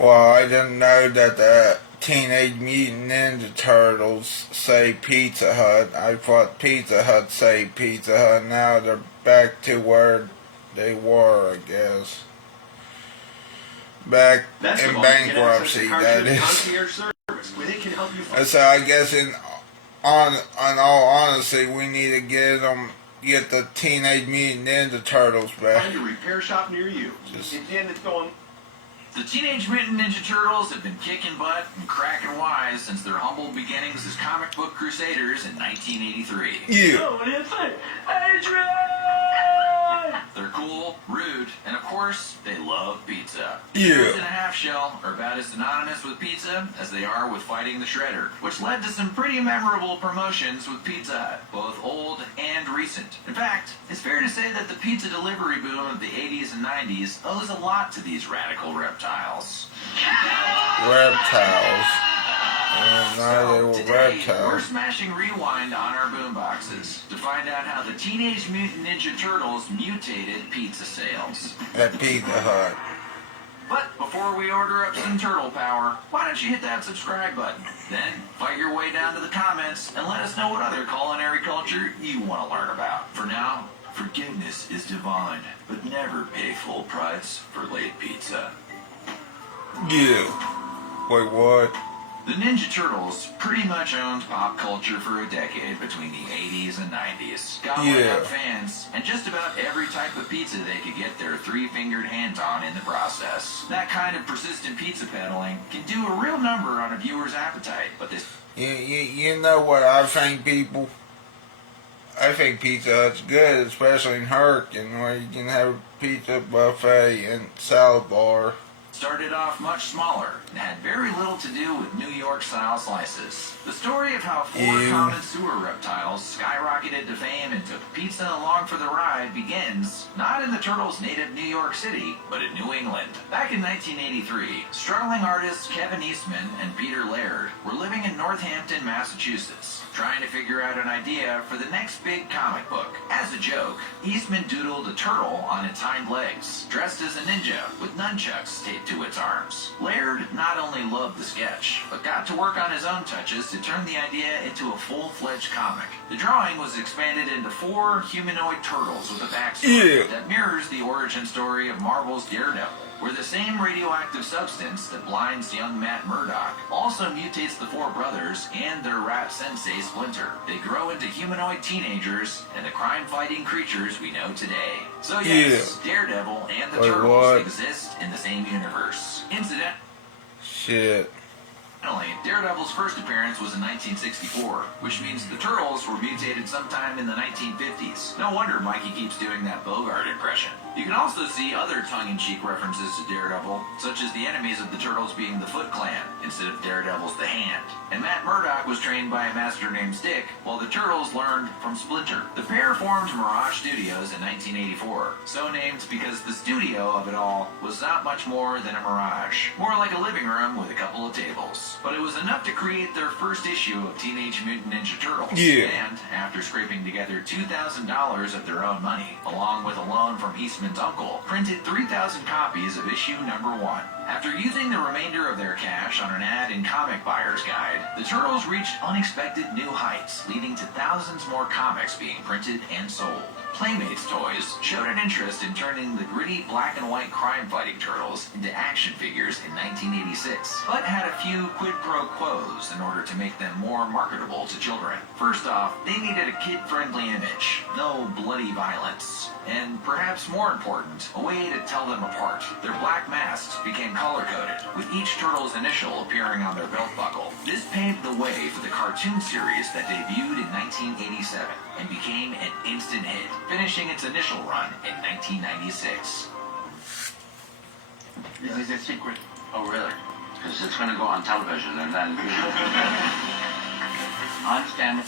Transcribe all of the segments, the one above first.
Well, I didn't know that the Teenage Mutant Ninja Turtles say Pizza Hut. I thought Pizza Hut say Pizza Hut. Now they're back to where they were, I guess. Back in bankruptcy, that is. And so I guess on all honesty, we need to get the Teenage Mutant Ninja Turtles back. Find a repair shop near you. The Teenage Mutant Ninja Turtles have been kicking butt and cracking wise since their humble beginnings as comic book crusaders in 1983. Yeah. Oh, what do you think? Adrian! They're cool, rude, and of course, they love pizza. Yeah. Heroes in a half shell are about as synonymous with pizza as they are with fighting the shredder, which led to some pretty memorable promotions with Pizza Hut, both old and recent. In fact, it's fair to say that the pizza delivery boom of the 80s and 90s owes a lot to these radical reptiles. Reptiles. They were Today, reptiles. we're smashing rewind on our boomboxes to find out how the Teenage Mutant Ninja Turtles mutated pizza sales. At Pizza Hut. But before we order up some turtle power, why don't you hit that subscribe button? Then fight your way down to the comments and let us know what other culinary culture you want to learn about. For now, forgiveness is divine, but never pay full price for late pizza. Yeah. Wait, what? The Ninja Turtles pretty much owned pop culture for a decade between the 80s and 90s. Gobbling up fans and just about every type of pizza they could get their three-fingered hands on in the process. That kind of persistent pizza peddling can do a real number on a viewer's appetite, but this... You know what I think, people? I think Pizza Hut's good, especially in Hurricane, where you can have a pizza buffet and salad bar. Started off much smaller and had very little to do with New York-style slices. The story of how four common sewer reptiles skyrocketed to fame and took pizza along for the ride begins not in the Turtles' native New York City, but in New England. Back in 1983, struggling artists Kevin Eastman and Peter Laird were living in Northampton, Massachusetts, trying to figure out an idea for the next big comic book. As a joke, Eastman doodled a turtle on its hind legs, dressed as a ninja with nunchucks taped to its arms. Laird not only loved the sketch, but got to work on his own touches to turn the idea into a full-fledged comic. The drawing was expanded into 4 humanoid turtles with a backstory that mirrors the origin story of Marvel's Daredevil, where the same radioactive substance that blinds young Matt Murdock also mutates the 4 brothers and their rat sensei Splinter. They grow into humanoid teenagers and the crime-fighting creatures we know today. So yes, Daredevil and the Turtles exist in the same universe. Shit. Daredevil's first appearance was in 1964, which means the Turtles were mutated sometime in the 1950s. No wonder Mikey keeps doing that Bogart impression. You can also see other tongue-in-cheek references to Daredevil, such as the enemies of the Turtles being the Foot Clan, instead of Daredevil's the Hand. And Matt Murdock was trained by a master named Stick, while the Turtles learned from Splinter. The pair formed Mirage Studios in 1984, so named because the studio of it all was not much more than a mirage. More like a living room with a couple of tables. But it was enough to create their first issue of Teenage Mutant Ninja Turtles. And after scraping together $2,000 of their own money, along with a loan from Eastman's uncle, printed 3,000 copies of issue number 1. After using the remainder of their cash on an ad in Comic Buyer's Guide, the Turtles reached unexpected new heights, leading to thousands more comics being printed and sold. Playmates Toys showed an interest in turning the gritty black and white crime-fighting Turtles into action figures in 1986, but had a few quid pro quos in order to make them more marketable to children. First off, they needed a kid-friendly image, no bloody violence, and perhaps more important, a way to tell them apart. Their black masks became color-coded, with each turtle's initial appearing on their belt buckle. This paved the way for the cartoon series that debuted in 1987 and became an instant hit, finishing its initial run in 1996. This is a secret. Oh, really? Because it's going to go on television and then... I understand it.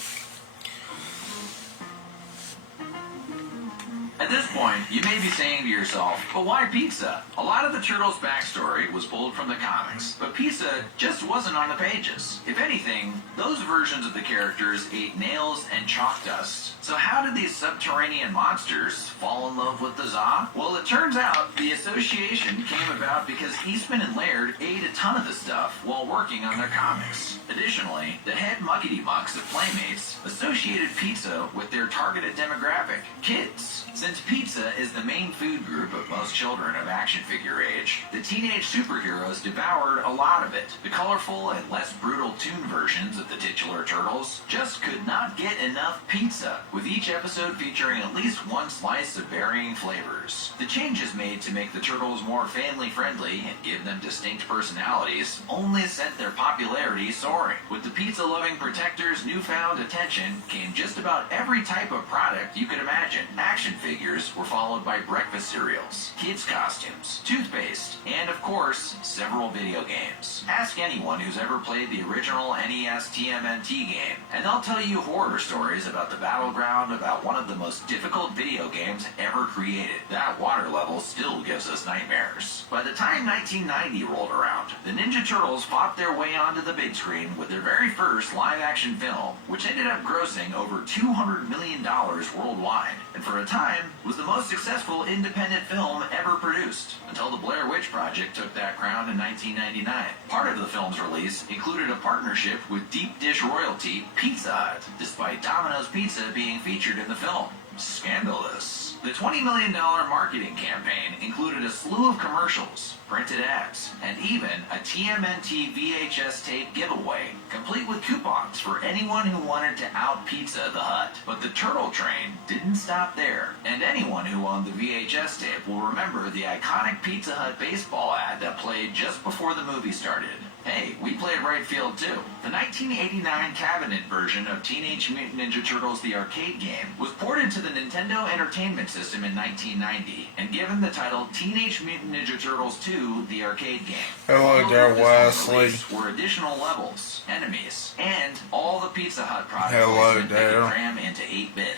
At this point, you may be saying to yourself, but why pizza? A lot of the turtles' backstory was pulled from the comics, but pizza just wasn't on the pages. If anything, those versions of the characters ate nails and chalk dust. So how did these subterranean monsters fall in love with the Za? Well, it turns out the association came about because Eastman and Laird ate a ton of the stuff while working on their comics. Additionally, the head muckety-mucks of Playmates associated pizza with their targeted demographic, kids. Since pizza is the main food group of most children of action figure age, the teenage superheroes devoured a lot of it. The colorful and less brutal toon versions of the titular turtles just could not get enough pizza, with each episode featuring at least one slice of varying flavors. The changes made to make the turtles more family-friendly and give them distinct personalities only sent their popularity soaring. With the pizza-loving protectors' newfound attention came just about every type of product you could imagine. Action figures were followed by breakfast cereals, kids' costumes, toothpaste, and of course, several video games. Ask anyone who's ever played the original NES TMNT game, and they'll tell you horror stories about the battleground about one of the most difficult video games ever created. That water level still gives us nightmares. By the time 1990 rolled around, the Ninja Turtles fought their way onto the big screen with their very first live-action film, which ended up grossing over $200 million worldwide, and for a time was the most successful independent film ever produced, until the Blair Witch Project took that crown in 1999. Part of the film's release included a partnership with deep dish royalty Pizza Hut, despite Domino's Pizza being featured in the film. Scandalous. The $20 million marketing campaign included a slew of commercials, printed ads, and even a TMNT VHS tape giveaway, complete with coupons for anyone who wanted to out-pizza the Hut. But the turtle train didn't stop there, and anyone who owned the VHS tape will remember the iconic Pizza Hut baseball ad that played just before the movie started. Hey, we played right field too. The 1989 cabinet version of Teenage Mutant Ninja Turtles the arcade game was ported to the Nintendo Entertainment System in 1990 and given the title Teenage Mutant Ninja Turtles 2 the arcade game. Hello there, Wesley. Were additional levels, enemies, and all the Pizza Hut products Hello they there. could cram into 8-bit.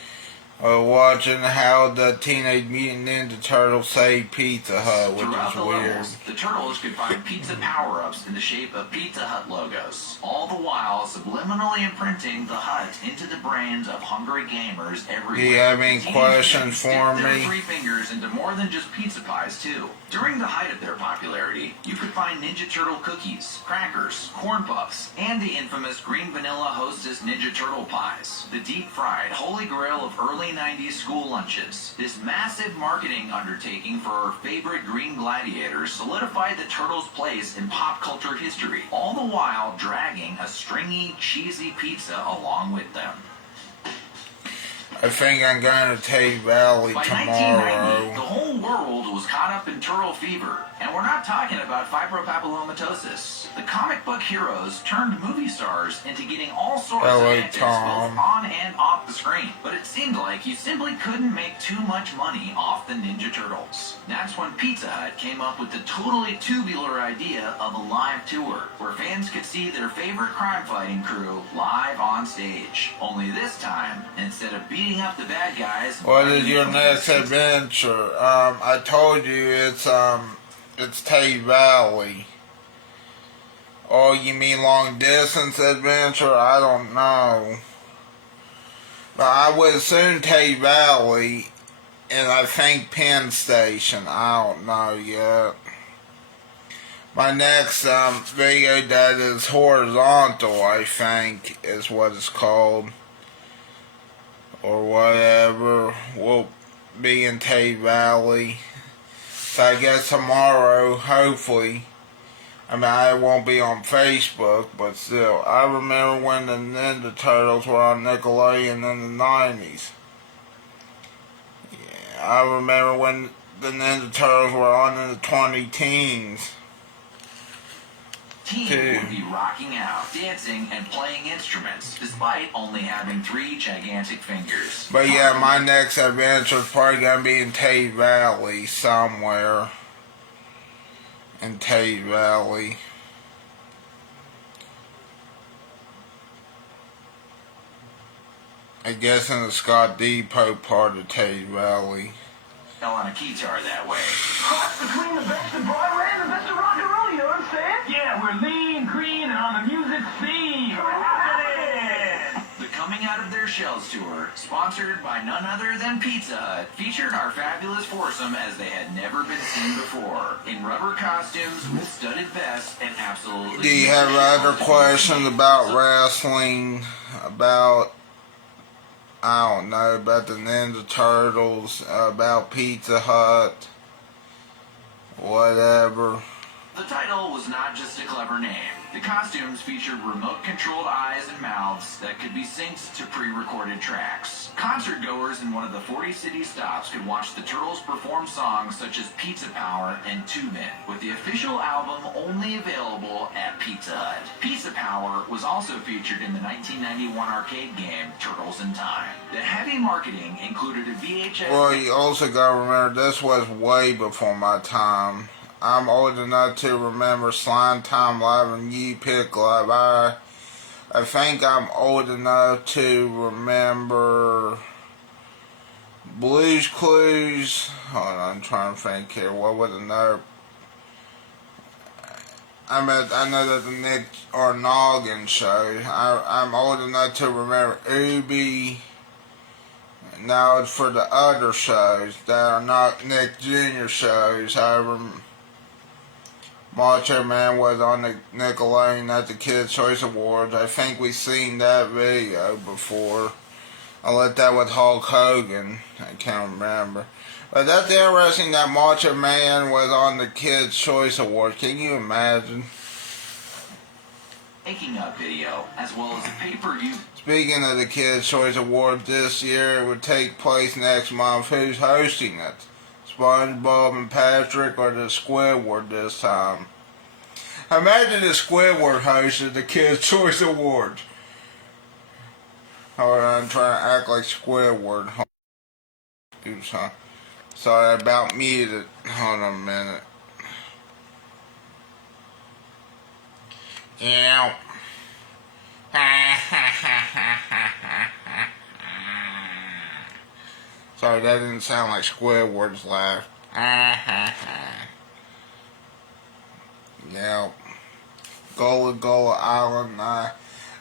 Watching how the Teenage Mutant Ninja Turtles say Pizza Hut, which Throughout is the weird. levels, the Turtles could find pizza power-ups in the shape of Pizza Hut logos, all the while subliminally imprinting the Hut into the brains of hungry gamers everywhere. Do you have any Teenage questions Mutants for dipped their me? 3 fingers into more than just pizza pies, too. During the height of their popularity, you could find Ninja Turtle cookies, crackers, corn puffs, and the infamous green vanilla Hostess Ninja Turtle pies, the deep-fried holy grail of early 90s school lunches. This massive marketing undertaking for our favorite green gladiators solidified the Turtles' place in pop culture history, all the while dragging a stringy, cheesy pizza along with them. I think I'm going to Tay Valley By 1990, the tomorrow. whole world was caught up in turtle fever, and we're not talking about fibropapillomatosis. The comic book heroes turned movie stars into getting all sorts of Hello, antics Tom. both on and off the screen. But it seemed like you simply couldn't make too much money off the Ninja Turtles. That's when Pizza Hut came up with the totally tubular idea of a live tour, where fans could see their favorite crime-fighting crew live on stage. Only this time, instead of beating up the bad guys... What is your next adventure? I told you it's Tay Valley. Oh, you mean long distance adventure? I don't know. But I would assume Tay Valley, and I think Penn Station. I don't know yet. My next video that is horizontal, I think, is what it's called, or whatever, will be in Tay Valley. So I guess tomorrow, hopefully, I mean, I won't be on Facebook, but still, I remember when the Ninja Turtles were on Nickelodeon in the 90s. Yeah, I remember when the Ninja Turtles were on in the 20 teens. Team would be rocking out, dancing, and playing instruments, despite only having 3 gigantic fingers. But yeah, my next adventure is probably going to be in Tay Valley somewhere. In Tay Valley. I guess in the Scott Depot part of Tay Valley. on a guitar that way. Cross between the best of Broadway and the best of rock and roll, you know what I'm saying? Yeah, we're lean, green, and on the music scene. We're happening! The Coming Out of Their Shells tour, sponsored by none other than Pizza Hut, featured our fabulous foursome as they had never been seen before, in rubber costumes with studded vests and absolutely... Do you have other questions about wrestling, about, I don't know, about the Ninja Turtles, about Pizza Hut, whatever? The title was not just a clever name. The costumes featured remote-controlled eyes and mouths that could be synced to pre-recorded tracks. Concert goers in one of the 40 city stops could watch the Turtles perform songs such as Pizza Power and Tubin, with the official album only available at Pizza Hut. Pizza Power was also featured in the 1991 arcade game Turtles in Time. The heavy marketing included a VHS... Well, you also gotta remember, this was way before my time. I'm old enough to remember Slime Time Live and You Pick Live. I think I'm old enough to remember Blue's Clues. Hold on, I'm trying to think here. What was another? I know that the Nick or Noggin show. I'm old enough to remember Ubi. Now it's for the other shows that are not Nick Jr. shows. However, Macho Man was on the Nickelodeon at the Kids' Choice Awards. I think we've seen that video before. Unless that was Hulk Hogan. I can't remember. But that's interesting that Macho Man was on the Kids' Choice Awards. Can you imagine? Making up video, as well as a pay-per-view... Speaking of the Kids' Choice Awards this year, it would take place next month. Who's hosting it? SpongeBob and Patrick, or the Squidward this time? Imagine the Squidward hosted the Kids' Choice Awards. Hold on, I'm trying to act like Squidward. Oops, huh? Sorry about muted. Hold on a minute. Yeah. Sorry, that didn't sound like Squidward's laugh. Yeah. Gullah Island.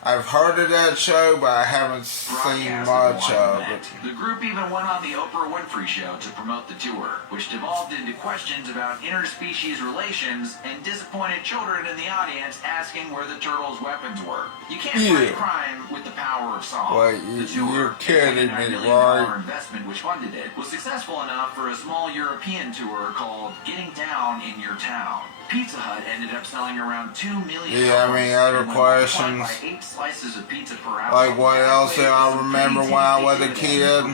I've heard of that show, but I haven't seen much of it. The group even went on the Oprah Winfrey Show to promote the tour, which devolved into questions about interspecies relations and disappointed children in the audience asking where the Turtles' weapons were. You can't fight crime with the power of song. Wait, you're kidding me, right? Investment which funded it was successful enough for a small European tour called Getting Down in Your Town. Pizza Hut ended up selling around 2 million. Yeah, I mean, other questions. By 8 slices of pizza per hour. Like what else do I remember when I was a kid?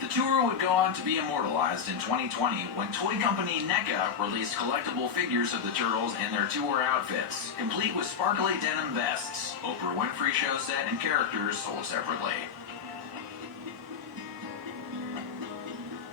The tour would go on to be immortalized in 2020 when toy company NECA released collectible figures of the Turtles in their tour outfits, complete with sparkly denim vests, Oprah Winfrey Show set, and characters sold separately.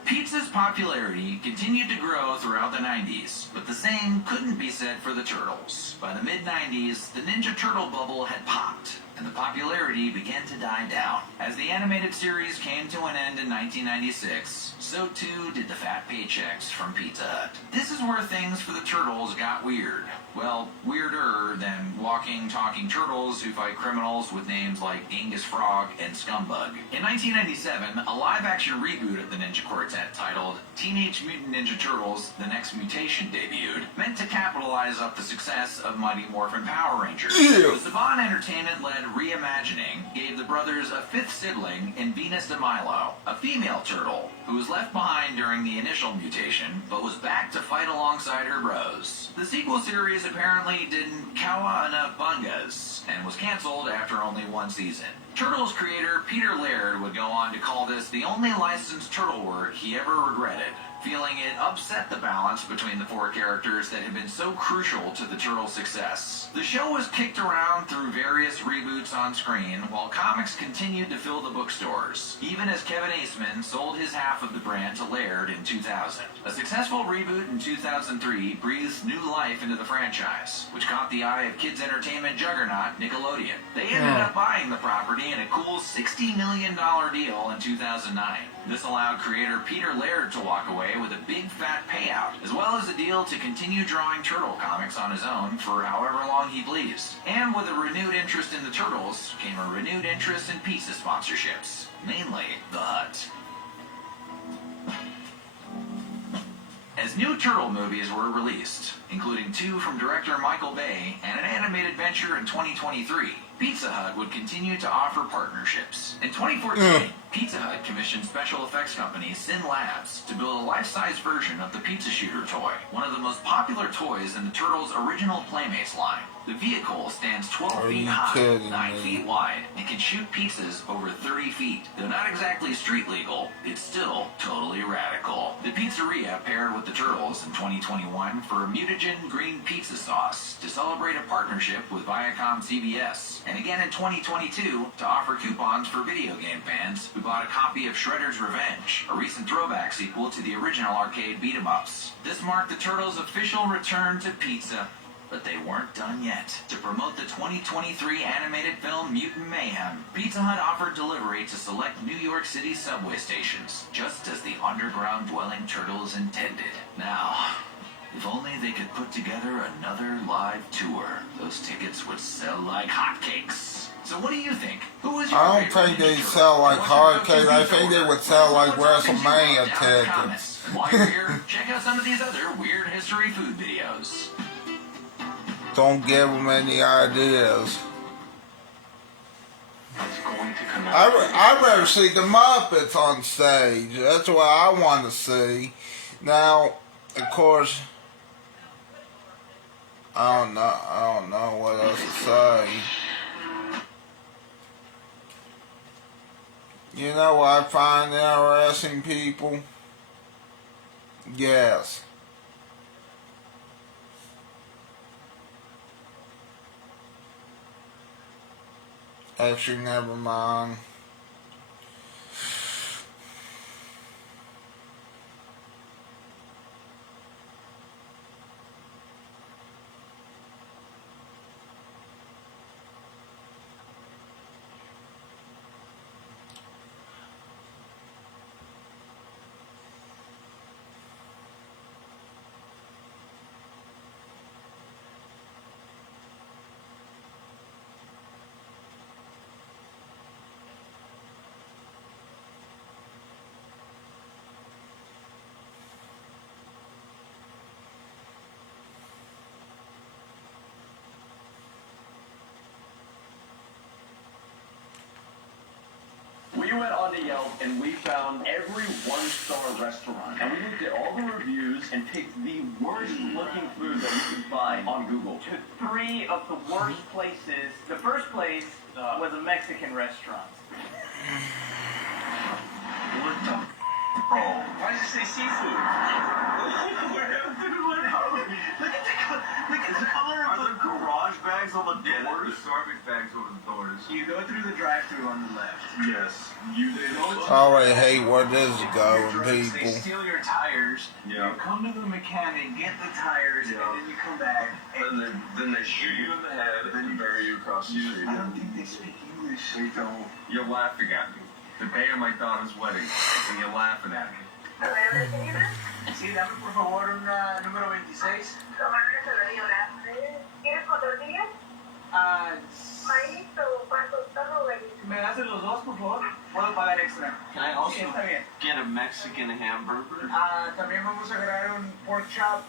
Pizza's popularity continued to grow throughout the 90s, but the same couldn't be said for the Turtles. By the mid-90s, the Ninja Turtle bubble had popped, and the popularity began to die down. As the animated series came to an end in 1996, so too did the fat paychecks from Pizza Hut. This is where things for the Turtles got weird. Well, weirder than walking, talking turtles who fight criminals with names like Genghis Frog and Scumbug. In 1997, a live-action reboot of the Ninja Quartet titled Teenage Mutant Ninja Turtles: The Next Mutation debuted, meant to capitalize off the success of Mighty Morphin Power Rangers. The Saban Entertainment-led reimagining gave the brothers a fifth sibling in Venus de Milo, a female turtle who was left behind during the initial mutation, but was back to fight alongside her bros. The sequel series apparently didn't kawa enough bungas, and was canceled after only one season. Turtles creator Peter Laird would go on to call this the only licensed turtle work he ever regretted, feeling it upset the balance between the four characters that had been so crucial to the Turtles' success. The show was kicked around through various reboots on screen, while comics continued to fill the bookstores, even as Kevin Eastman sold his half of the brand to Laird in 2000. A successful reboot in 2003 breathed new life into the franchise, which caught the eye of kids' entertainment juggernaut Nickelodeon. They ended up buying the property in a cool $60 million deal in 2009. This allowed creator Peter Laird to walk away away with a big fat payout, as well as a deal to continue drawing Turtle comics on his own for however long he pleased. And with a renewed interest in the Turtles came a renewed interest in pizza sponsorships, mainly the Hut. As new Turtle movies were released, including 2 from director Michael Bay and an animated venture in 2023, Pizza Hut would continue to offer partnerships. In 2014, Pizza Hut commissioned special effects company Sin Labs to build a life-size version of the Pizza Shooter toy, one of the most popular toys in the Turtles' original Playmates line. The vehicle stands 12 feet high, 9 feet wide, and can shoot pizzas over 30 feet. Though not exactly street legal, it's still totally radical. The pizzeria paired with the Turtles in 2021 for a mutagen green pizza sauce to celebrate a partnership with Viacom CBS. And again in 2022 to offer coupons for video game fans who bought a copy of Shredder's Revenge, a recent throwback sequel to the original arcade beat-em-ups. This marked the Turtles' official return to pizza. But they weren't done yet. To promote the 2023 animated film Mutant Mayhem, Pizza Hut offered delivery to select New York City subway stations, just as the underground-dwelling Turtles intended. Now, if only they could put together another live tour, those tickets would sell like hotcakes. So what do you think? Who is your I don't think they sell like hotcakes. I think they would sell like WrestleMania tickets. While you're here, check out some of these other weird history food videos. Don't give them any ideas. It's going to come out. I'd rather see the Muppets on stage. That's what I want to see. Now, of course, I don't know what else to say. You know what I find interesting, people? Yes. Actually, never mind. We went onto Yelp and we found every one-star restaurant. And we looked at all the reviews and picked the worst looking food that we could find on Google. To 3 of the worst places. The first place was a Mexican restaurant. What the bro? Why does it say seafood? Look at the color of the garage bags on the doors. The garbage bags over the doors. You go through the drive-thru on the left. Yes. I already hate where this is going, They people. steal your tires. Yeah. You come to the mechanic, get the tires, Yeah. and then you come back. And Then they shoot you in the head and bury you across the street. I don't think they speak English. They don't. You're laughing at me. The day of my daughter's wedding, and you're laughing at me. Sí, dame por favor una número 26. ¿Quieres con tortillas? Ah, ¿Maíz o pan tostado o maíz? ¿Me das de los dos, por favor? Puedo pagar extra. Can I also Sí, está bien. get a Mexican hamburger? También vamos a agarrar un pork chop.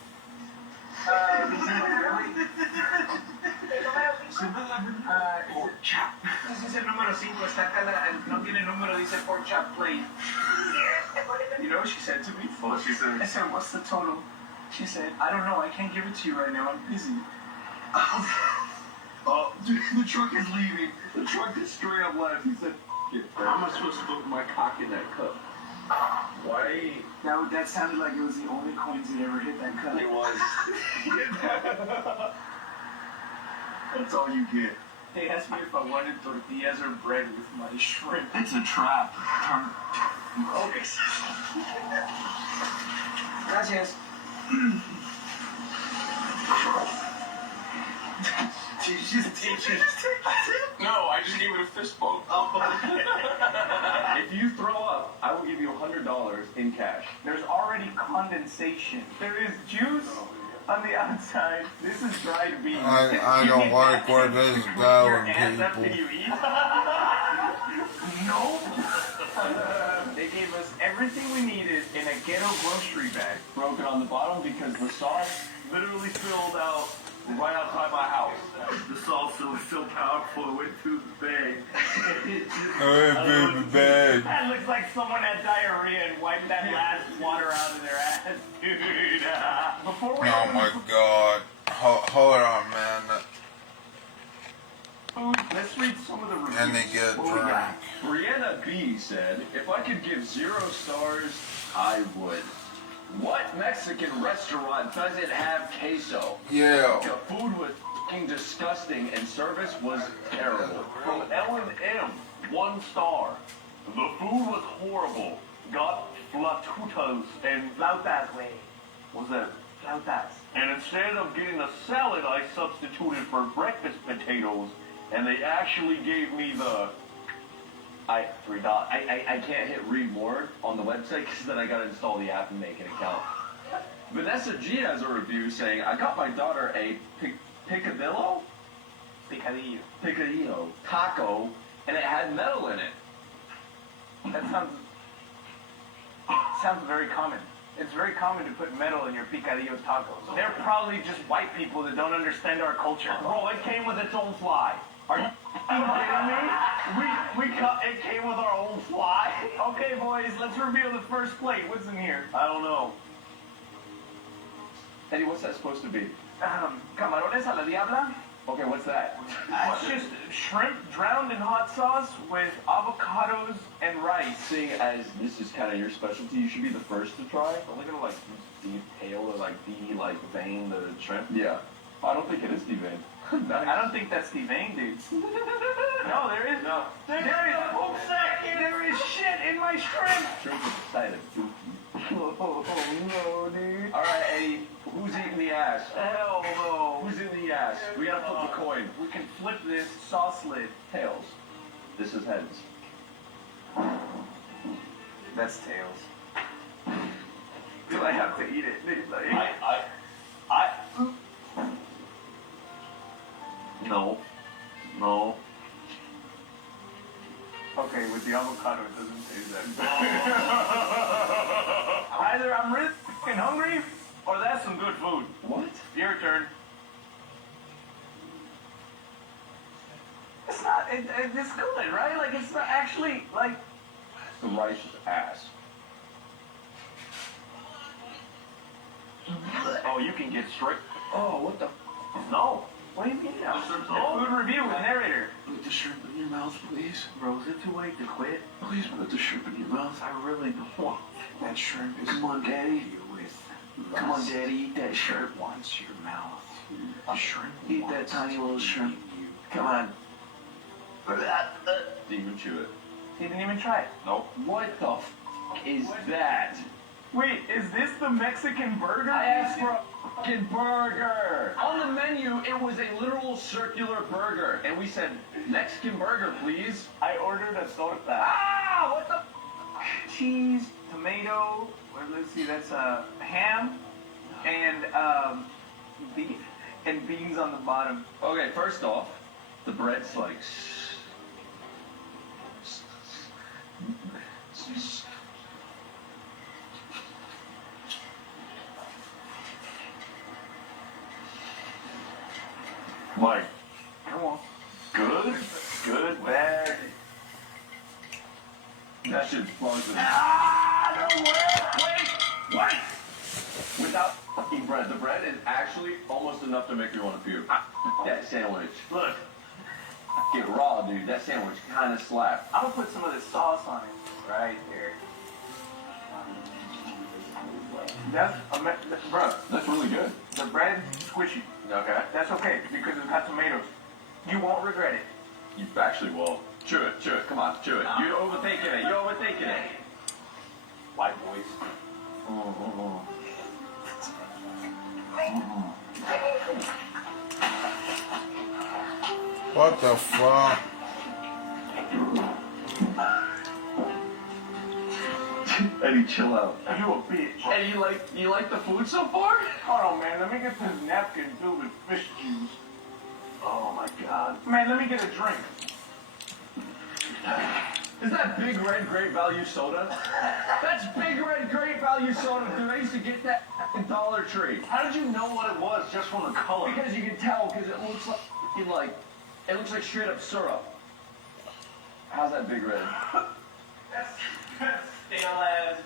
Pork chop. Ese es el número 5. Está acá, no tiene número, dice pork chop plate. You know what she said to me? What she said? I said, what's the total? She said, I don't know, I can't give it to you right now, I'm busy. Oh, dude, the truck is leaving. The truck is straight up left. He said, "F it." How am I supposed to put my cock in that cup? Why? That sounded like it was the only coins that ever hit that cup. It was. That's all you get. They asked me if I wanted tortillas or bread with my shrimp. It's a trap. Okay. Gracias. No, I just gave it a fist bump. If you throw up, I will give you $100 in cash. There's already condensation. There is juice on the outside. This is dried beans. I don't like where this is going, people. You eat? No. They gave us everything we needed in a ghetto grocery bag. Broken on the bottom because the sauce literally spilled out right outside my house. The salsa was so powerful it went through the bag. Bag. That looks like someone had diarrhea and wiped that last water out of their ass, dude. Before we Oh open my god. Hold on, man. food, let's read some of the reviews. And they get What we got? drunk. Brianna B said, if I could give 0 stars, I would. What Mexican restaurant doesn't have queso? Yeah. The food was fucking disgusting and service was terrible. From Ellen M, 1 star. The food was horrible. Got flatutas and flautas, güey. What's that? Flautas. And instead of getting a salad, I substituted for breakfast potatoes, and they actually gave me the $3. I can't hit read more on the website because then I gotta install the app and make an account. Vanessa G has a review saying, I got my daughter a picadillo taco and it had metal in it. That sounds very common. It's very common to put metal in your picadillo tacos. They're probably just white people that don't understand our culture. Bro, it came with its own fly. Are you kidding me? It came with our own fly? Okay, boys, let's reveal the first plate. What's in here? I don't know. Eddie, what's that supposed to be? Camarones a la diabla? Okay, what's that? It's just shrimp drowned in hot sauce with avocados and rice. Seeing as this is kind of your specialty, you should be the first to try. Are we gonna detail or vein the shrimp? Yeah. I don't think it is deveined. I don't think that's deveined, dude. No, there is. No. There is a poop sack. There is shit in my shrimp. Shrimp is excited. Oh no, dude. All right, Eddie. Who's eating the ass? Hell no. Who's in the ass? We gotta flip the coin. We can flip this sauce lid. Tails. This is heads. That's tails. Do I have to eat it, dude? No. Okay, with the avocado, it doesn't taste that good. Either I'm really f***ing hungry, or that's some good food. What? Your turn. It's not, it's good, right? Like, it's not actually, like... The rice is ass. Oh, you can get straight... Oh, what the... No. What do you mean now? Food review with narrator. Put the shrimp in your mouth, please. Bro, is it too late to quit? Please put the shrimp in your mouth. I really don't want That shrimp is... Come on, Daddy. Come on, Daddy. Eat that shrimp. Wants your mouth. A shrimp. Eat that tiny little shrimp. Come on. Didn't even chew it. He didn't even try it. Nope. What the f*** is that? Wait, is this the Mexican burger? I asked for a fucking burger. On the menu, it was a literal circular burger. And we said, Mexican burger, please. I ordered a torta. Ah, what the f***? Cheese, tomato, well, let's see, that's ham, and beef, and beans on the bottom. Okay, first off, the bread's like... Mike, come on. Good, bad. That shit's frozen. Ah, no way! Wait! What? Without fucking bread. The bread is actually almost enough to make me want to puke. That sandwich. Look, Get raw, dude. That sandwich kind of slapped. I'm gonna put some of this sauce on it. Right there. That's, bro, That's really good. the bread squishy. Okay. That's okay, because it's got tomatoes. You won't regret it. You actually will. Chew it. Come on, chew it. You're overthinking it. White boys. What the fuck? Eddie, chill out. You a bitch. Eddie, you like the food so far? Hold on, man. Let me get this napkin filled with fish juice. Oh my god. Man, let me get a drink. Is that Big Red Great Value Soda? That's Big Red Great Value Soda, dude. I used to get that at Dollar Tree. How did you know what it was just from the color? Because you can tell, because it looks it looks like straight up syrup. How's that Big Red? That's stale as.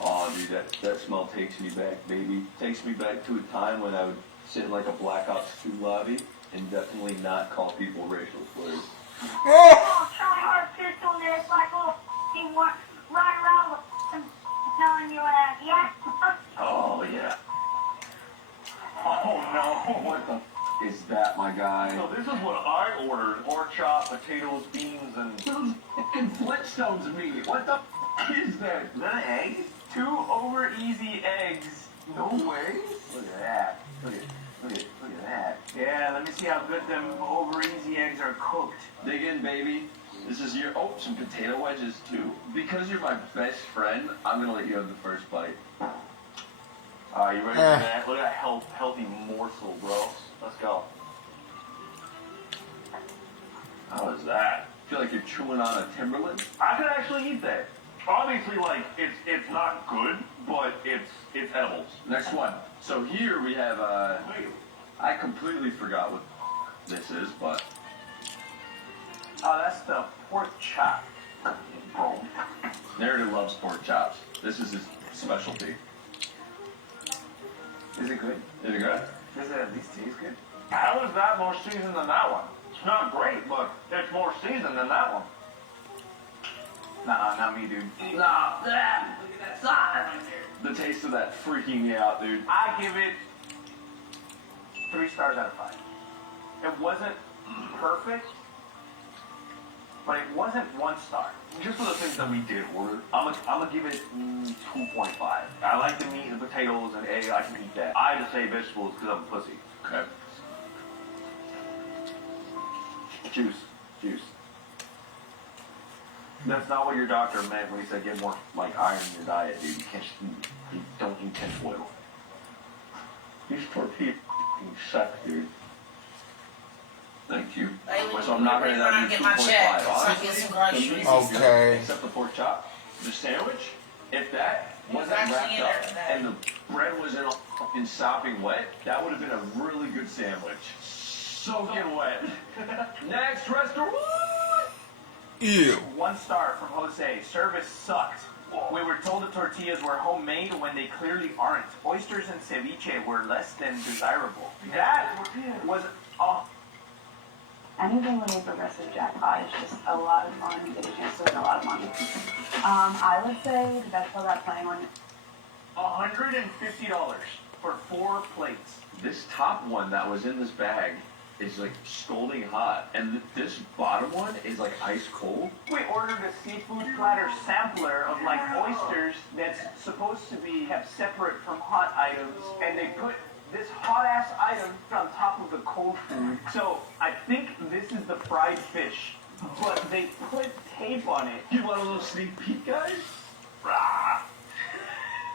Oh, dude, that smell takes me back, baby. Takes me back to a time when I would sit in like a Black Ops 2 lobby and definitely not call people racial slurs. Oh, try hard pistol this like a f***ing one. Run around with telling you ass. Yeah. Oh, yeah. Oh no. What the is that, my guy? So this is what I ordered. Pork chop, potatoes, beans, and... Those fucking Flintstones meat. What the is that? Is that an egg? 2 over easy eggs. No way. Look at that. Look at that. Yeah, let me see how good them over easy eggs are cooked. Dig in, baby. This is your, some potato wedges too. Because you're my best friend, I'm gonna let you have the first bite. You ready for that? Look at that healthy morsel, bro. Let's go. How is that? Feel like you're chewing on a Timberland? I could actually eat that. Obviously, like, it's not good, but it's edibles. Next one. So here we have, I completely forgot what this is, but... Oh, that's the pork chop. Oh. Narrative loves pork chops. This is his specialty. Is it good? Is it good? Does it at least taste good? How is that more seasoned than that one? It's not great, but it's more seasoned than that one. Nah, not me, dude. Nah, look at that sauce. The taste of that freaking me out, dude. I give it 3 stars out of 5. It wasn't perfect, but it wasn't 1 star. Just for the things that we did order, I'm gonna give it 2.5. I like the meat and potatoes and egg. I can eat that. I just say vegetables because I'm a pussy. Okay. Juice. That's not what your doctor meant when he said get more like iron in your diet, dude. You don't eat tinfoil. These tortillas suck, dude. Thank you. Hey, So I'm not going to when I get my check, so I get some groceries. Okay. Except the pork chop. The sandwich, if that wasn't actually wrapped in up there today. and the bread wasn't all fucking sopping wet, that would have been a really good sandwich. Soaking wet. Next restaurant. Ew. 1 star from Jose. Service sucked. We were told the tortillas were homemade when they clearly aren't. Oysters and ceviche were less than desirable. That was Anything with a progressive jackpot is just a lot of fun. You get a chance to win a lot of money. I would say the best club I'm playing on $150 for 4 plates. This top one that was in this bag is like scalding hot, and this bottom one is like ice cold. We ordered a seafood platter sampler of like oysters that's supposed to be kept separate from hot items, and they put this hot ass item on top of the cold food. So I think this is the fried fish, but they put tape on it. You want a little sneak peek, guys? Rah,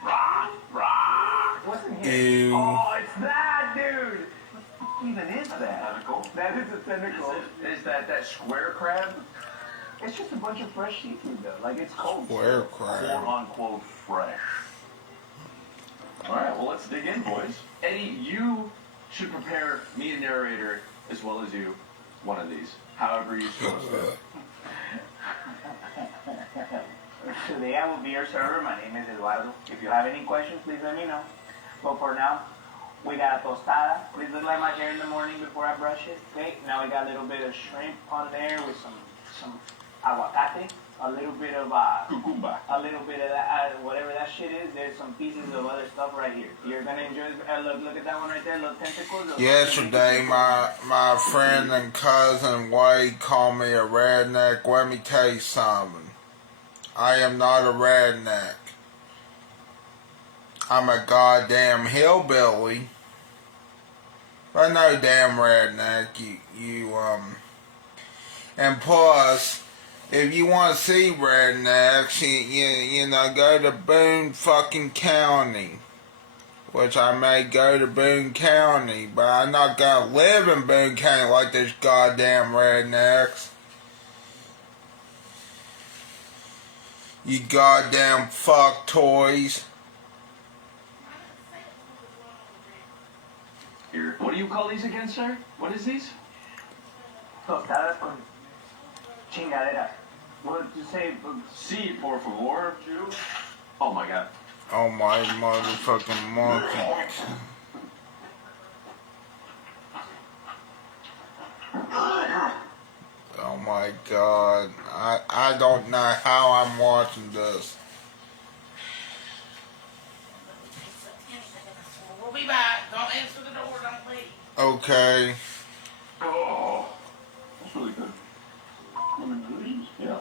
rah, rah. What's in here? Ew. Oh, it's that, dude. What even is that? Tentacle. That is a tentacle. Is that square crab? It's just a bunch of fresh seafood, though. Like, it's cold. Square crab. Quote-unquote fresh. All right, well, let's dig in, boys. Eddie, you should prepare me a narrator as well as you one of these, however you supposed to. Today I will be your server. My name is Eduardo. If you have any questions, please let me know. But for now, we got a tostada. These look like my hair in the morning before I brush it. Okay, now we got a little bit of shrimp on there with some aguacate, a little bit of Cucumba. a little bit of that, whatever that shit is. There's some pieces of other stuff right here. You're gonna enjoy this. Look at that one right there, little tentacles. Yesterday, my friend and cousin Wade called me a redneck. Let me tell you something. I am not a redneck. I'm a goddamn hillbilly. I know damn redneck, and plus, if you want to see rednecks, you know, go to Boone fucking County. Which I may go to Boone County, but I'm not gonna live in Boone County like this goddamn rednecks. You goddamn fuck toys. Here. What do you call these again, sir? What is these? Tostadas con chingaderas. What did you say? Si, por favor, Jew. Oh my god. Oh my motherfucking monkey. Oh my god. I don't know how I'm watching this. We'll be back. Don't answer the door. Don't leave. Okay. Oh, that's really good. Yeah.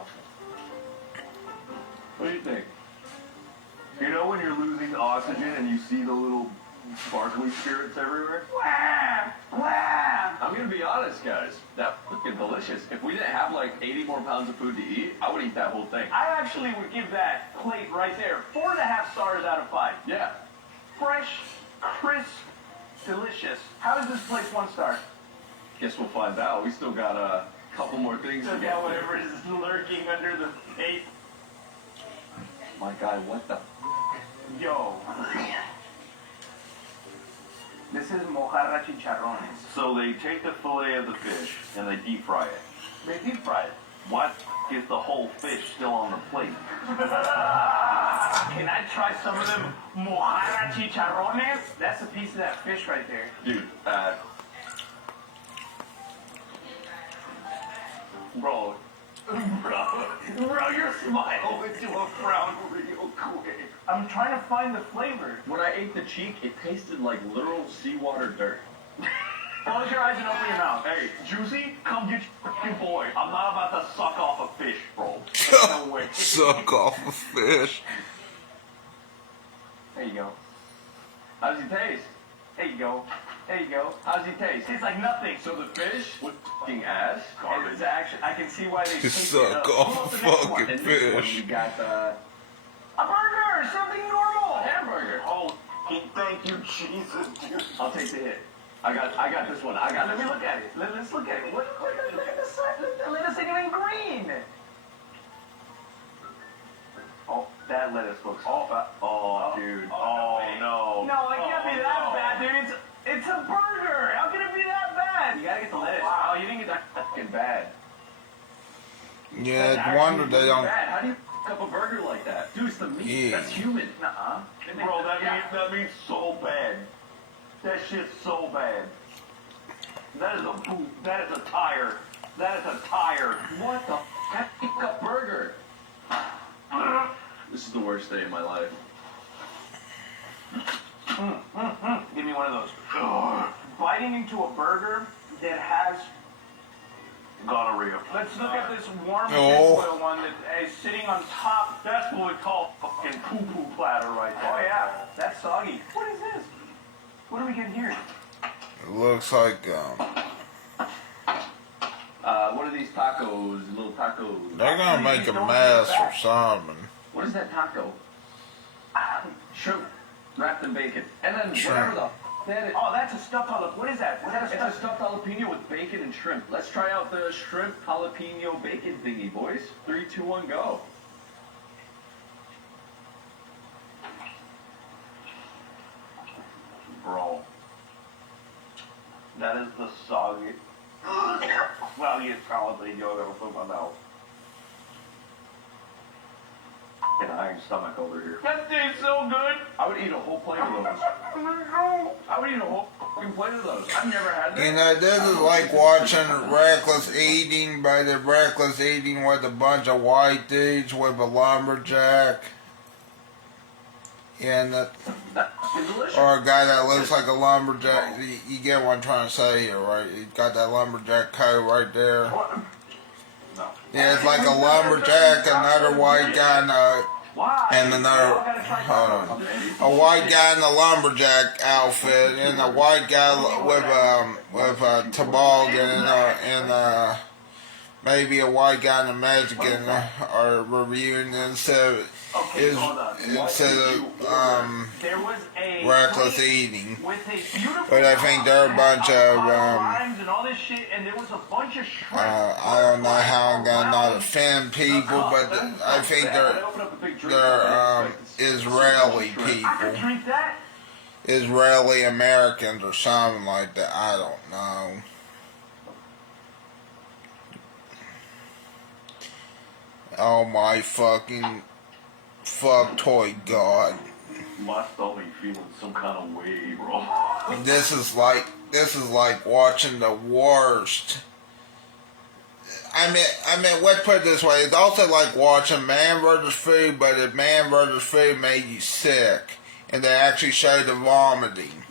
What do you think? You know when you're losing oxygen and you see the little sparkly spirits everywhere? Wah! Wah! I'm gonna be honest, guys. That fucking delicious. If we didn't have like 80 more pounds of food to eat, I would eat that whole thing. I actually would give that plate right there 4.5 stars out of 5. Yeah. Fresh, crisp, delicious. How is this place 1 star? Guess we'll find out. We still got a couple more things to Look get. at whatever is lurking under the plate. My God, what the? Yo. This is mojarra chicharrones. So they take the fillet of the fish and they deep fry it. They deep fry it. Why is the whole fish still on the plate? Can I try some of them mojarra chicharrones? That's a piece of that fish right there. Dude, Bro, your smile into a frown real quick. I'm trying to find the flavor. when I ate the cheek, it tasted like literal seawater dirt. Close your eyes and open your mouth. Hey, Juicy, come get your fucking boy. I'm not about to suck off a fish, bro. No way. Suck off a fish. There you go. How does he taste? There you go. There you go. How does he taste? Tastes like nothing. So the fish with fucking ass. It's actually, I can see why they To taste suck it up. off a Pull up the next one. fucking And this one fish. we got A burger, something normal. hamburger. Oh, thank you, Jesus, dude. I'll take the hit. I got this one. I got Let this me one. look at it. Let's look at it. Look at the side. The lettuce ain't even green. Oh, that lettuce looks. Dude. Oh, no. No, it can't be that bad, dude. It's a burger. How can it be that bad? You gotta get the lettuce. Wow. Oh, you didn't get that. Fucking bad. Yeah, it's wonder they don't. Bad. How do you fuck up a burger like that? Dude, it's the meat. Yeah. That's human. Nuh-uh. Bro, that means so bad. That shit's so bad. That is a poop. That is a tire. That is a tire. What the heck? A burger. This is the worst day of my life. Give me one of those. Biting into a burger that has Gonorrhea. Let's look at this warm Oh. oil one that is sitting on top. That's what we call fucking poo-poo platter right there. Oh yeah, that's soggy. What is this? What are we getting here? It looks like What are these tacos? Little tacos. they're gonna make a mess or something. What is that taco? Shrimp wrapped in bacon. And then Shrimp. whatever the that is. Oh, that's a stuffed jalapeno. What is that? Is that a It's a stuffed? stuffed jalapeno with bacon and shrimp. Let's try out the shrimp jalapeno bacon thingy, boys. 3, 2, 1, go. Bro. That is the soggy. Soggiest jalapeno I've ever put in my mouth. An iron stomach over here. That tastes so good. I would eat a whole plate of those. I would eat a whole fucking plate of those. I've never had You that. know, this is like watching Reckless Eating, but the Reckless Eating with a bunch of white dudes with a lumberjack. And It's delicious. or a guy that looks like a lumberjack. You get what I'm trying to say here, right? He's got that lumberjack coat right there. No. Yeah, it's like a lumberjack, another white guy, and Why? and another, a white guy in a lumberjack outfit, and a white guy with a toboggan, and maybe a white guy and a Mexican are reviewing instead of there was a reckless eating. with a beautiful But I think they're a bunch of lines and all this shit, and there was a bunch of shrimp. I don't know how I'm gonna not offend people, but I think they're Israeli I could people, drink that. Israeli Americans or something like that. I don't know. Oh my fucking fuck toy god. My stomach feeling some kind of way, bro. This is like watching the worst. I mean, let's put it this way. It's also like watching Man vs. Food, but if Man vs. Food made you sick, and they actually showed the vomiting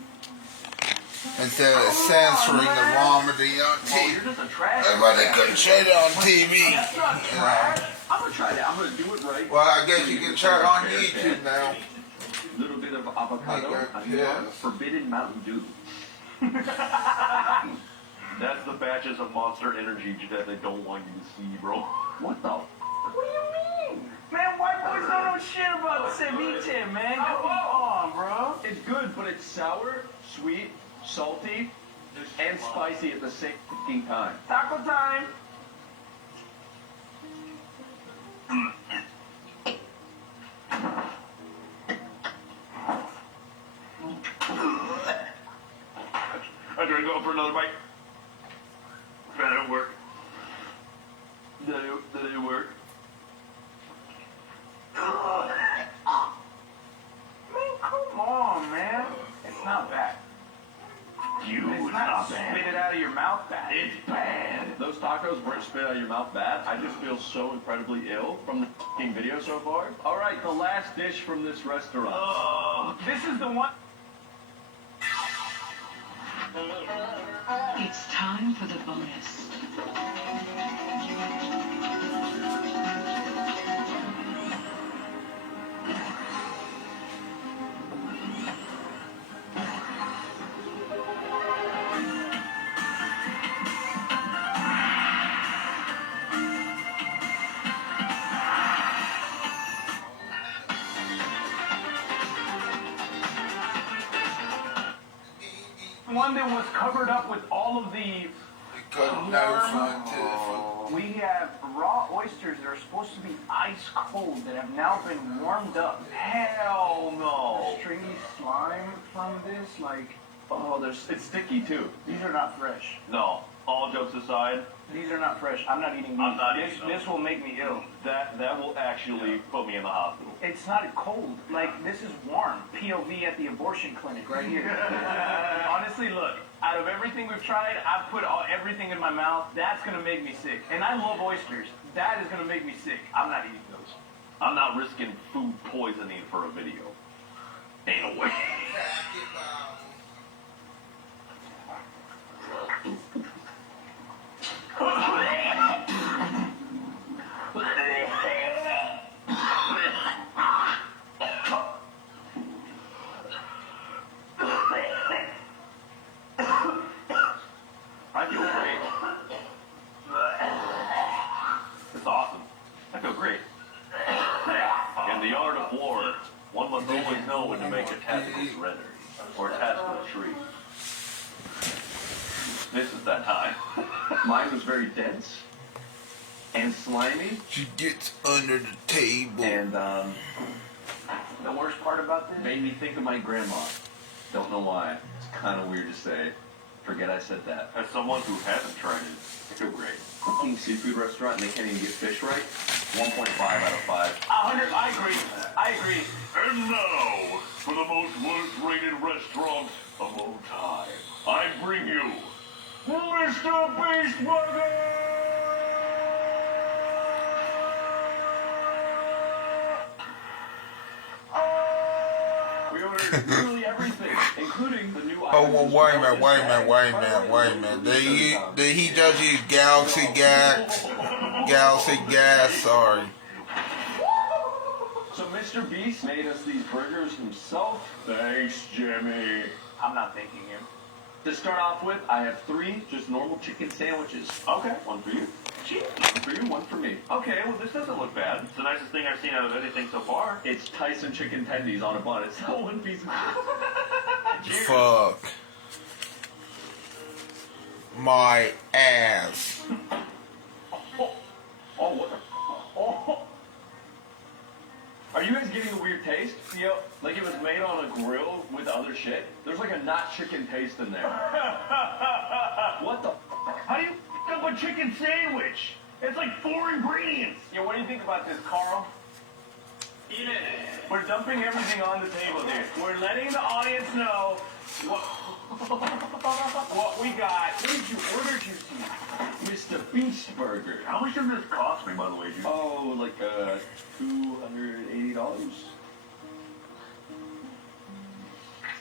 instead of censoring the vomiting on TV. You're just a trash. But they couldn't show it on TV. That's not You trash. know. I'm gonna try that. I'm gonna do it right. Well, I guess you can check on YouTube now. A little bit of avocado. Yeah. Forbidden Mountain Dew. That's the batches of Monster Energy that they don't want you to see, bro. What the? What do you mean? Man, white boys don't know shit about ceviche, man. Come on, bro. It's good, but it's sour, sweet, salty, and spicy at the same fucking time. Taco time. I try to go for another bite. That didn't work. That didn't work. Man, come on, man. It's not bad. It's not spit it out of your mouth bad. It's bad. Those tacos weren't spit out of your mouth bad. I just feel so incredibly ill from the fucking video so far. All right, the last dish from this restaurant. This is the one. It's time for the bonus. One that was covered up with all of the we have raw oysters that are supposed to be ice cold that have now been warmed up. Hell no. Stringy slime from this, like, Oh, it's sticky too. these are not fresh. No. All jokes aside, These are not fresh. I'm not eating these. I'm not eating them. This will make me ill. that will actually put me in the hospital. It's not cold. Like, this is warm. POV at the abortion clinic right here. Honestly, look, out of everything we've tried, I've put everything in my mouth. That's going to make me sick. And I love oysters. That is going to make me sick. I'm not eating those. I'm not risking food poisoning for a video. Ain't no way. I feel great. It's awesome. I feel great. In the art of war, one must always know when to make a tactical surrender or a tactical retreat. This is that time. Mine was very dense and slimy. She gets under the table. And The worst part about this? made me think of my grandma. Don't know why. It's kind of weird to say. Forget I said that. As someone who hasn't tried it, I feel great. Fucking seafood restaurant and they can't even get fish right. 1.5 out of 5. 100. I agree. I agree. And now, for the most worst-rated restaurant of all time, I bring you Mr. Beast Burger! We ordered literally everything, including the new Oh, well, wait a minute. Did he just use Galaxy Gas? Galaxy Gas, sorry. So Mr. Beast made us these burgers himself. Thanks, Jimmy. I'm not thanking him. To start off with, I have 3 just normal chicken sandwiches. Okay, one for you. One for you, one for me. Okay, well, this doesn't look bad. It's the nicest thing I've seen out of anything so far. It's Tyson chicken tendies on a bun. It's not one piece of cheese. Fuck. My ass. Oh, what? Oh. Are you guys getting a weird taste? Yep. Like it was made on a grill with other shit? There's like a not chicken taste in there. What the? How do you f up a chicken sandwich? It's like 4 ingredients. Yeah, what do you think about this, Carl? Eat it. We're dumping everything on the table, dude. We're letting the audience know what we got. What did you order, Juicy? Mr. Beast Burger. How much does this cost me, by the way, dude? Oh, like $280.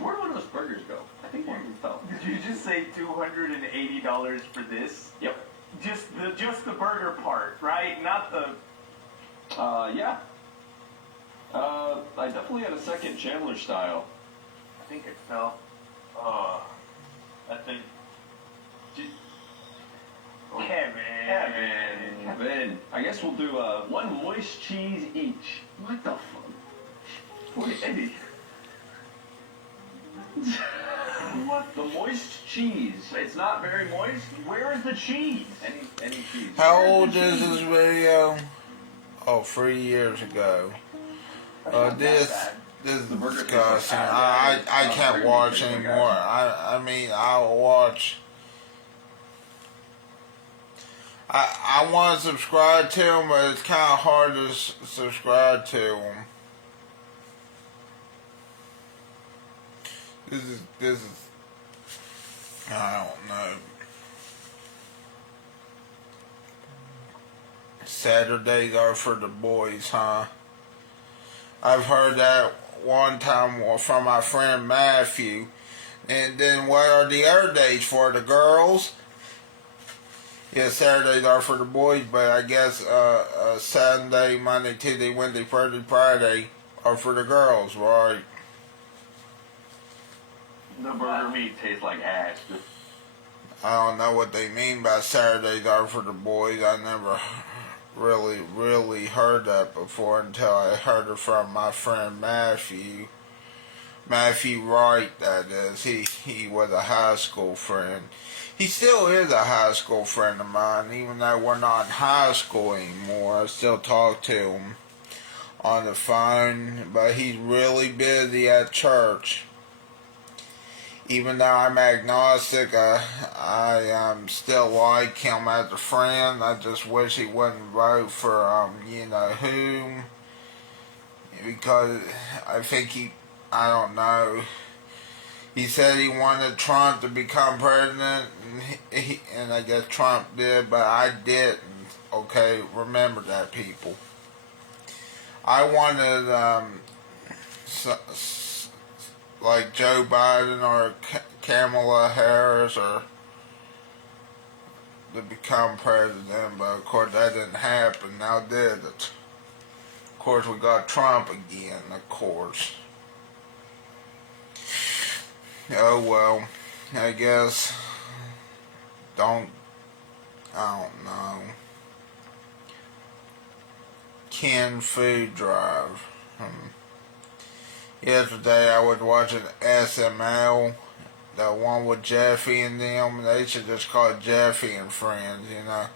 Where would those burgers go? I think one of them fell. Did you just say $280 for this? Yep. Just the burger part, right? Not the... Yeah. I definitely had a second Chandler style. I think it fell. I think... Kevin. I guess we'll do 1 moist cheese each. What the fuck? Wait, Eddie. What? The moist cheese. It's not very moist. Where is the cheese? Any cheese. How old is this video? Oh, 3 years ago. This is disgusting. I can't watch anymore. I mean, I'll watch. I want to subscribe to him, but it's kind of hard to subscribe to him. This is, I don't know. Saturdays are for the boys, huh? I've heard that one time from my friend Matthew. And then what are the other days for? The girls? Yeah, Saturdays are for the boys, but I guess Sunday, Monday, Tuesday, Wednesday, Thursday, Friday are for the girls, right? The burger meat tastes like ass. I don't know what they mean by Saturdays are for the boys. I never really heard that before until I heard it from my friend Matthew. Matthew Wright, that is. He was a high school friend. He still is a high school friend of mine, even though we're not in high school anymore. I still talk to him on the phone, but he's really busy at church. Even though I'm agnostic, I still like him as a friend. I just wish he wouldn't vote for, you know whom. Because I think I don't know. He said he wanted Trump to become president, and I guess Trump did, but I didn't. Okay, remember that, people. I wanted, like Joe Biden or Kamala Harris or to become president, but of course that didn't happen. Now did it? Of course we got Trump again, of course. Oh well, I guess I don't know. Ken Food Drive. Yesterday I was watching SML, the one with Jeffy and them. They should just call it Jeffy and Friends, you know.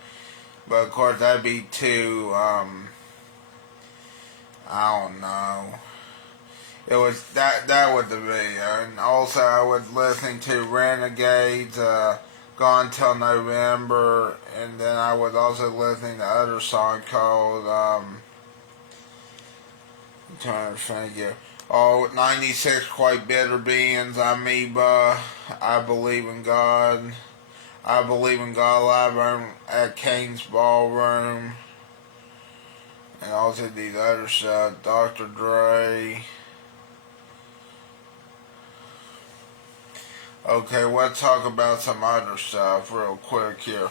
But of course that'd be too, I don't know. It was, that was the video. And also I was listening to Renegades, Gone Till November, and then I was also listening to other song called, I'm trying to think, 96 Quite Bitter Beans, Amoeba, I Believe in God, I Believe in God Live at Kane's Ballroom, and also these other stuff, Dr. Dre. Okay, let's talk about some other stuff real quick here.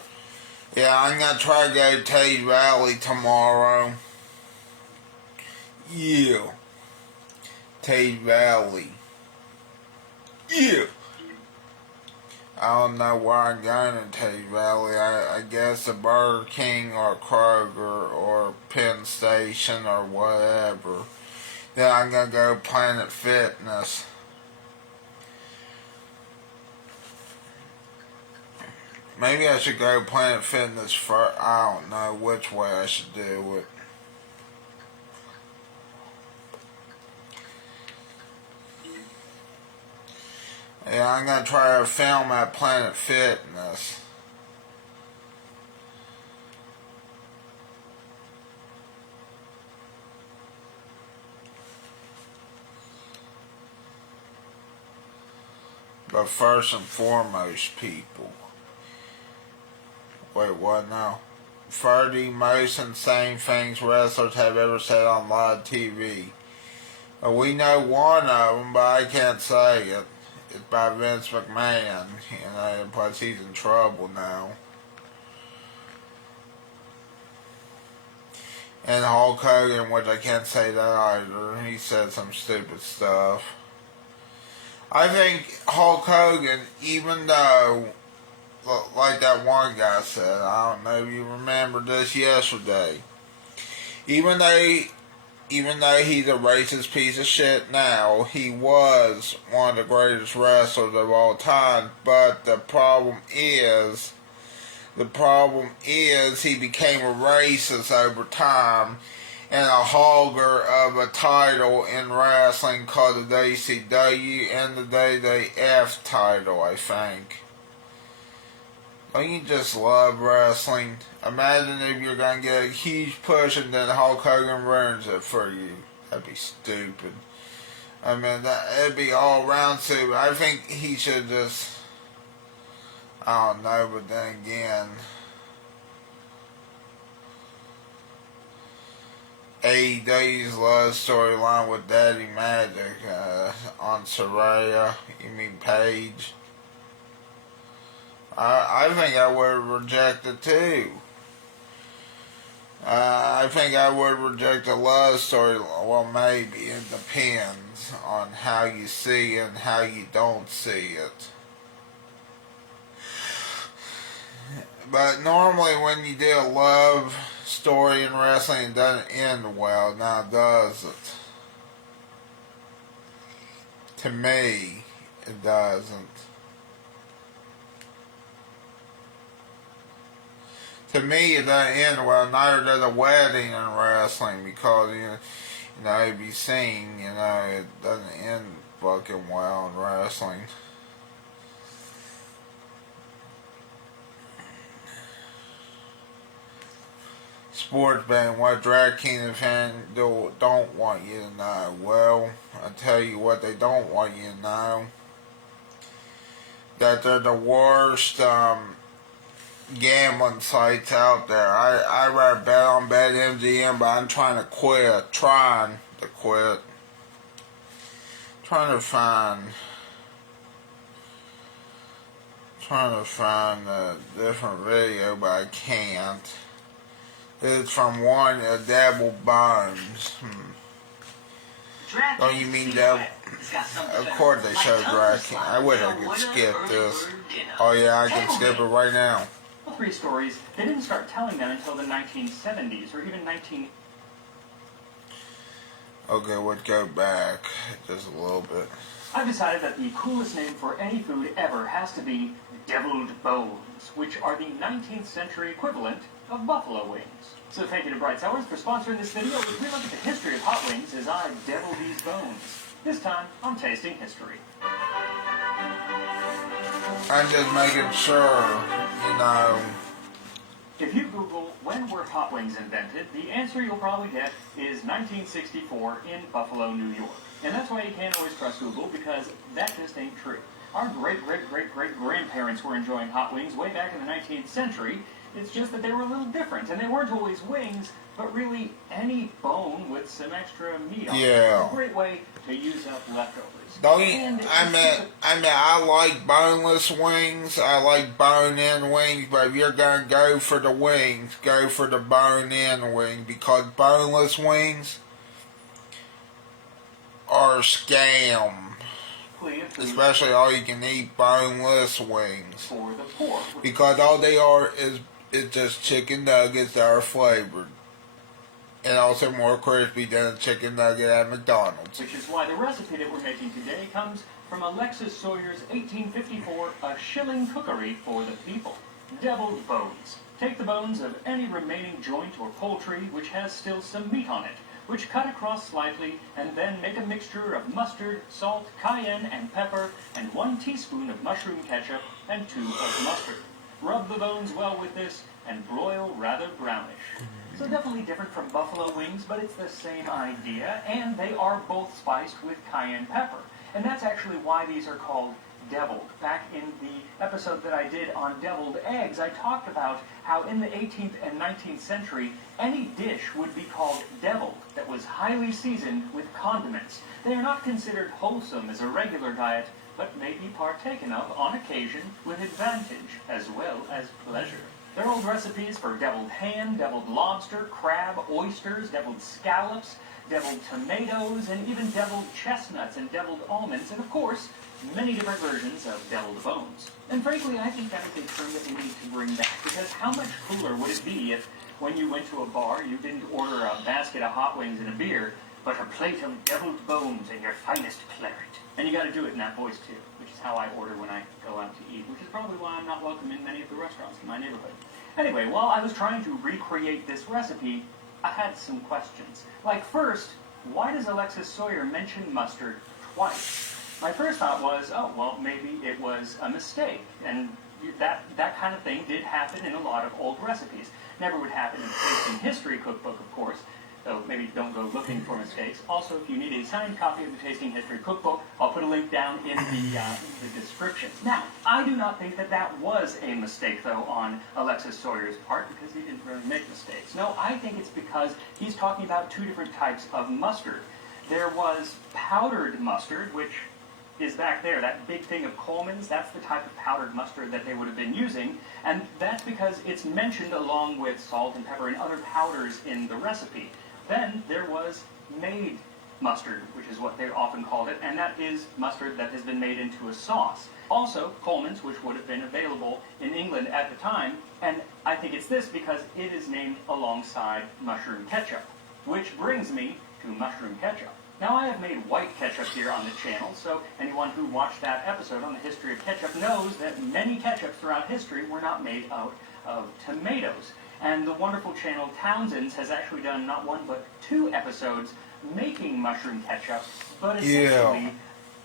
Yeah, I'm gonna try to go to Tage Valley tomorrow. Yeah. Tate Valley. Yeah. I don't know where I'm going in Tate Valley. I guess a Burger King or Kroger or Penn Station or whatever. Then I'm going to go Planet Fitness. Maybe I should go Planet Fitness first. I don't know which way I should do it. Yeah, I'm going to try to film at Planet Fitness. But first and foremost, people. Wait, what now? 30 most insane things wrestlers have ever said on live TV. Well, we know one of them, but I can't say it. It's by Vince McMahon, and plus he's in trouble now. And Hulk Hogan, which I can't say that either. He said some stupid stuff. I think Hulk Hogan, even though, like that one guy said, I don't know if you remember this yesterday, even though he's a racist piece of shit now, he was one of the greatest wrestlers of all time. But the problem is he became a racist over time and a hogger of a title in wrestling called the WCW and the WWF title, I think. Don't you just love wrestling? Imagine if you're going to get a huge push and then Hulk Hogan ruins it for you. That'd be stupid. I mean, it'd be all around stupid. I think he should just... I don't know, but then again... AEW's love storyline with Daddy Magic on Saraya, you mean Paige? I think I would reject it too. I think I would reject a love story. Well, maybe. It depends on how you see it and how you don't see it. But normally when you do a love story in wrestling, it doesn't end well. Now, does it? To me, it doesn't. To me, it doesn't end well. Neither does a wedding in wrestling, because you know, it'd be seen. You know, it doesn't end fucking well in wrestling. Sports betting, what Drag Kingdom fans don't want you to know. Well, I'll tell you what they don't want you to know. That they're the worst gambling sites out there. I rather bet on BetMGM, but I'm trying to quit. Trying to find a different video, but I can't. It's from one Devil Bones. Oh, you mean Devil? Of course they show Drag King. I wish I could skip this. Oh yeah, I can skip it right now. All three stories, they didn't start telling them until the 1970s or even 19... Okay, let's go back just a little bit. I've decided that the coolest name for any food ever has to be deviled bones, which are the 19th century equivalent of buffalo wings. So thank you to Bright Sellers for sponsoring this video, as we look at the history of hot wings as I devil these bones. This time, I'm tasting history. I'm just making sure, you know. If you Google, when were hot wings invented, the answer you'll probably get is 1964 in Buffalo, New York. And that's why you can't always trust Google, because that just ain't true. Our great-great-great-great-grandparents were enjoying hot wings way back in the 19th century. It's just that they were a little different, and they weren't always wings, but really any bone with some extra meat on it. Yeah. It's a great way to use up leftovers. I like boneless wings. I like bone-in wings, but if you're going to go for the wings, go for the bone-in wing, because boneless wings, are a scam. Especially all you can eat boneless wings. for the poor. Because all they are is just chicken nuggets that are flavored. And also more crispy than a chicken nugget at McDonald's. Which is why the recipe that we're making today comes from Alexis Sawyer's 1854 A Shilling Cookery for the People. Deviled bones. Take the bones of any remaining joint or poultry which has still some meat on it, which cut across slightly, and then make a mixture of mustard, salt, cayenne, and pepper, and 1 teaspoon of mushroom ketchup, and 2 of mustard. Rub the bones well with this, and broil rather brownish. So definitely different from buffalo wings, but it's the same idea, and they are both spiced with cayenne pepper. And that's actually why these are called deviled. Back in the episode that I did on deviled eggs, I talked about how in the 18th and 19th century, any dish would be called deviled that was highly seasoned with condiments. They are not considered wholesome as a regular diet, but may be partaken of on occasion with advantage as well as pleasure. There are old recipes for deviled ham, deviled lobster, crab, oysters, deviled scallops, deviled tomatoes, and even deviled chestnuts and deviled almonds, and of course, many different versions of deviled bones. And frankly, I think that is a term that we need to bring back, because how much cooler would it be if, when you went to a bar, you didn't order a basket of hot wings and a beer, but a plate of deviled bones and your finest claret? And you got to do it in that voice too, which is how I order when I go out to eat, which is probably why I'm not welcome in many of the restaurants in my neighborhood. Anyway, while I was trying to recreate this recipe, I had some questions. Like first, why does Alexis Sawyer mention mustard twice? My first thought was, oh, well, maybe it was a mistake, and that kind of thing did happen in a lot of old recipes. Never would happen in the Tasting History cookbook, of course, so maybe don't go looking for mistakes. Also, if you need a signed copy of the Tasting History cookbook, I'll put a link down in the description. Now, I do not think that that was a mistake, though, on Alexis Sawyer's part, because he didn't really make mistakes. No, I think it's because he's talking about 2 different types of mustard. There was powdered mustard, which is back there, that big thing of Coleman's. That's the type of powdered mustard that they would have been using, and that's because it's mentioned along with salt and pepper and other powders in the recipe. Then there was made mustard, which is what they often called it, and that is mustard that has been made into a sauce. Also, Coleman's, which would have been available in England at the time, and I think it's this because it is named alongside mushroom ketchup, which brings me to mushroom ketchup. Now, I have made white ketchup here on the channel, so anyone who watched that episode on the history of ketchup knows that many ketchups throughout history were not made out of tomatoes. And the wonderful channel Townsend's has actually done not 1 but 2 episodes making mushroom ketchup, but essentially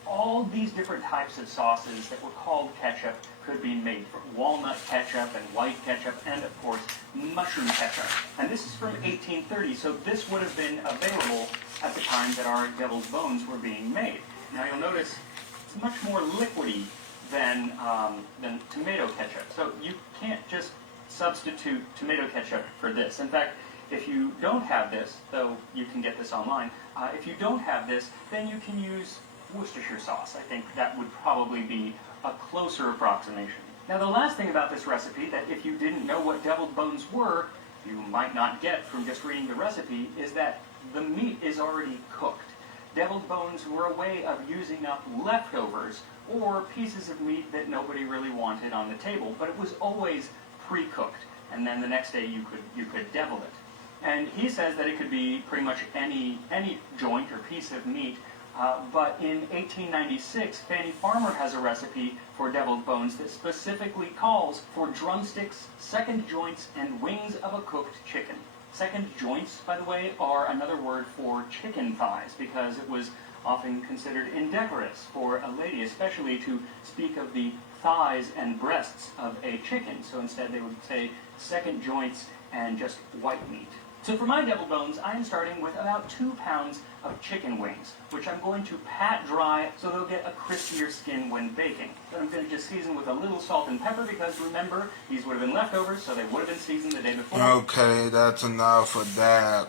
all these different types of sauces that were called ketchup could be made from walnut ketchup and white ketchup and, of course, mushroom ketchup. And this is from 1830, so this would have been available at the time that our deviled bones were being made. Now you'll notice it's much more liquidy than tomato ketchup, so you can't just substitute tomato ketchup for this. In fact, if you don't have this, though you can get this online, if you don't have this, then you can use Worcestershire sauce. I think that would probably be a closer approximation. Now, the last thing about this recipe that if you didn't know what deviled bones were, you might not get from just reading the recipe, is that the meat is already cooked. Deviled bones were a way of using up leftovers or pieces of meat that nobody really wanted on the table, but it was always pre-cooked, and then the next day you could devil it. And he says that it could be pretty much any joint or piece of meat, but in 1896, Fanny Farmer has a recipe for deviled bones that specifically calls for drumsticks, second joints, and wings of a cooked chicken. Second joints, by the way, are another word for chicken thighs, because it was often considered indecorous for a lady, especially to speak of the thighs and breasts of a chicken. So instead they would say second joints and just white meat. So for my deviled bones, I am starting with about 2 pounds of chicken wings, which I'm going to pat dry so they'll get a crispier skin when baking. Then I'm going to just season with a little salt and pepper, because remember, these would have been leftovers, so they would have been seasoned the day before. Okay, that's enough of that.